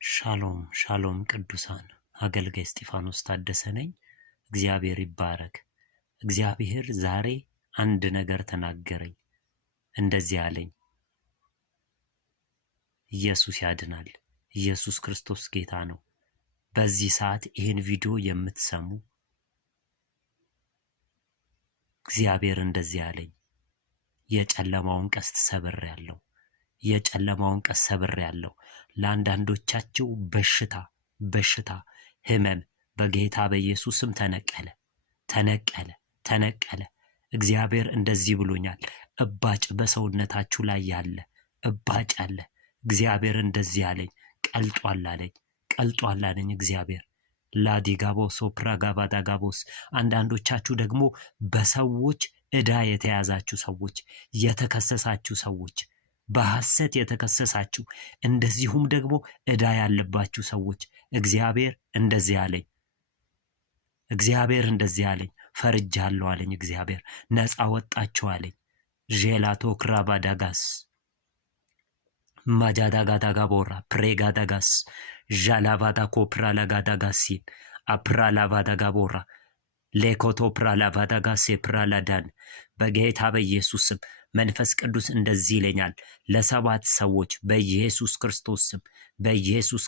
ሻሎም ሻሎም ቅዱሳን አገልጋይ እስጢፋኖስ ታደሰ ነኝ። እግዚአብሔር ይባረክ። እግዚአብሔር ዛሬ አንድ ነገር ተናገረኝ። እንደዚህ አለኝ፣ ኢየሱስ ያድናል። ኢየሱስ ክርስቶስ ጌታ ነው። በዚህ ሰዓት ይህን ቪዲዮ የምትሰሙ እግዚአብሔር እንደዚህ አለኝ፣ የጨለማውን ቀስት ሰብሬያለሁ። የጨለማውን ቀስት ሰብሬያለሁ። ለአንዳንዶቻችሁ በሽታ ህመም በጌታ በኢየሱስም ተነቀለ። እግዚአብሔር እንደዚህ ብሎኛል፣ እባጭ በሰውነታችሁ ላይ ያለ እባጭ አለ። እግዚአብሔር እንደዚህ አለኝ፣ ቀልጧል አለኝ እግዚአብሔር። ላዲጋቦስ ኦፕራጋባዳጋቦስ አንዳንዶቻችሁ ደግሞ በሰዎች ዕዳ የተያዛችሁ ሰዎች፣ የተከሰሳችሁ ሰዎች፣ በሐሰት የተከሰሳችሁ እንደዚሁም ደግሞ ዕዳ ያለባችሁ ሰዎች እግዚአብሔር እንደዚህ አለኝ፣ ፈርጃለሁ አለኝ እግዚአብሔር። ነፃ ወጣችሁ አለኝ። ዤላቶ ክራባዳጋስ ማጃዳጋዳጋቦራ ፕሬጋዳጋስ ዣላቫዳ ኮፕራላጋዳጋሲን አፕራላቫዳጋቦራ ሌኮቶ ፕራላቫዳጋሴ ፕራላዳን በጌታ በኢየሱስ ስም መንፈስ ቅዱስ እንደዚህ ይለኛል፣ ለ7 ሰዎች በኢየሱስ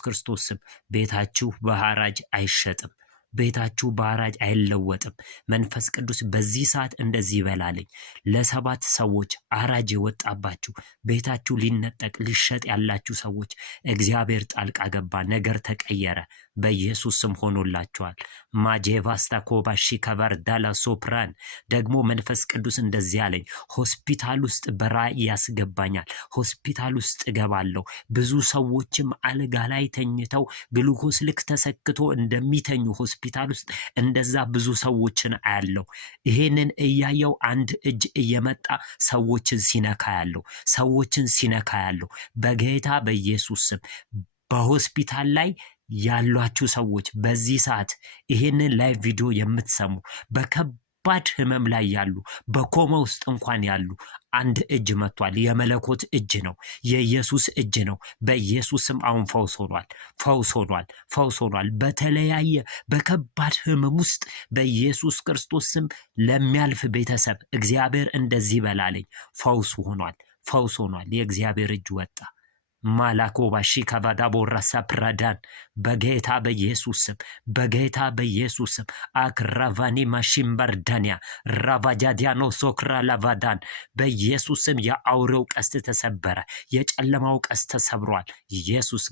ክርስቶስ ስም ቤታችሁ በሐራጅ አይሸጥም፣ ቤታችሁ በሐራጅ አይለወጥም። መንፈስ ቅዱስ በዚህ ሰዓት እንደዚህ ይበላለኝ፣ ለ7 ሰዎች ሐራጅ የወጣባችሁ ቤታችሁ ሊነጠቅ ሊሸጥ ያላችሁ ሰዎች እግዚአብሔር ጣልቃ ገባ፣ ነገር ተቀየረ፣ በኢየሱስ ስም ሆኖላችኋል። ማጄቫስታ ኮባሺ ከቨርዳላ ሶፕራን ደግሞ መንፈስ ቅዱስ እንደዚህ አለኝ፣ ሆስፒታል ውስጥ በራእይ ያስገባኛል። ሆስፒታል ውስጥ እገባለሁ። ብዙ ሰዎችም አልጋ ላይ ተኝተው ግሉኮስ ልክ ተሰክቶ እንደሚተኙ ሆስፒታል ውስጥ እንደዛ ብዙ ሰዎችን አያለው። ይሄንን እያየው አንድ እጅ እየመጣ ሰዎችን ሲነካ ያለው በጌታ በኢየሱስ ስም በሆስፒታል ላይ ያሏችሁ ሰዎች በዚህ ሰዓት ይሄንን ላይቭ ቪዲዮ የምትሰሙ በከባድ ህመም ላይ ያሉ በኮማ ውስጥ እንኳን ያሉ አንድ እጅ መጥቷል። የመለኮት እጅ ነው፣ የኢየሱስ እጅ ነው። በኢየሱስ ስም አሁን ፈውስ ሆኗል። በተለያየ በከባድ ህመም ውስጥ በኢየሱስ ክርስቶስ ስም ለሚያልፍ ቤተሰብ እግዚአብሔር እንደዚህ በላለኝ፣ ፈውስ ሆኗል። የእግዚአብሔር እጅ ወጣ። ማላኮባ ሺካባዳ ቦራሳ ፕራዳን በጌታ በኢየሱስ ስም አክራቫኒ ማሽምበርዳንያ ራቫጃዲያኖ ሶክራ ላቫዳን በኢየሱስ ስም የአውሬው ቀስት ተሰበረ። የጨለማው ቀስት ተሰብሯል። ኢየሱስ